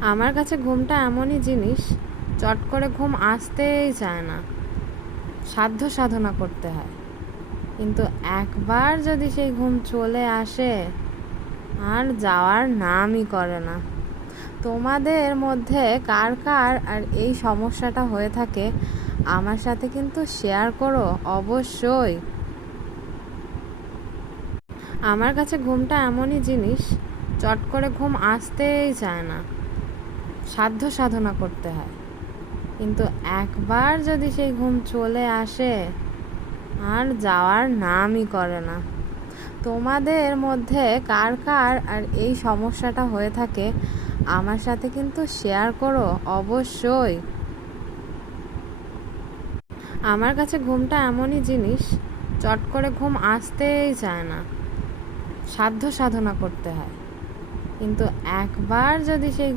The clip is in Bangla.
আমার কাছে ঘুমটা এমনই জিনিস, চট করে ঘুম আসতেই চায় না, সাধ্য সাধনা করতে হয়। কিন্তু একবার যদি সেই ঘুম চলে আসে, আর যাওয়ার নামই করে না। তোমাদের মধ্যে কার কার আর এই সমস্যাটা হয়ে থাকে আমার সাথে কিন্তু শেয়ার করো অবশ্যই। আমার কাছে ঘুমটা এমনই জিনিস, চট করে ঘুম আসতেই চায় না, সাধ্য সাধনা করতে হয়। কিন্তু একবার যদি সেই ঘুম চলে আসে, আর যাওয়ার নামই করে না। তোমাদের মধ্যে কার কার আর এই সমস্যাটা হয়ে থাকে আমার সাথে কিন্তু শেয়ার করো অবশ্যই। আমার কাছে ঘুমটা এমনই জিনিস, চট করে ঘুম আসতেই চায় না, সাধ্য সাধনা করতে হয়। কিন্তু একবার যদি সেই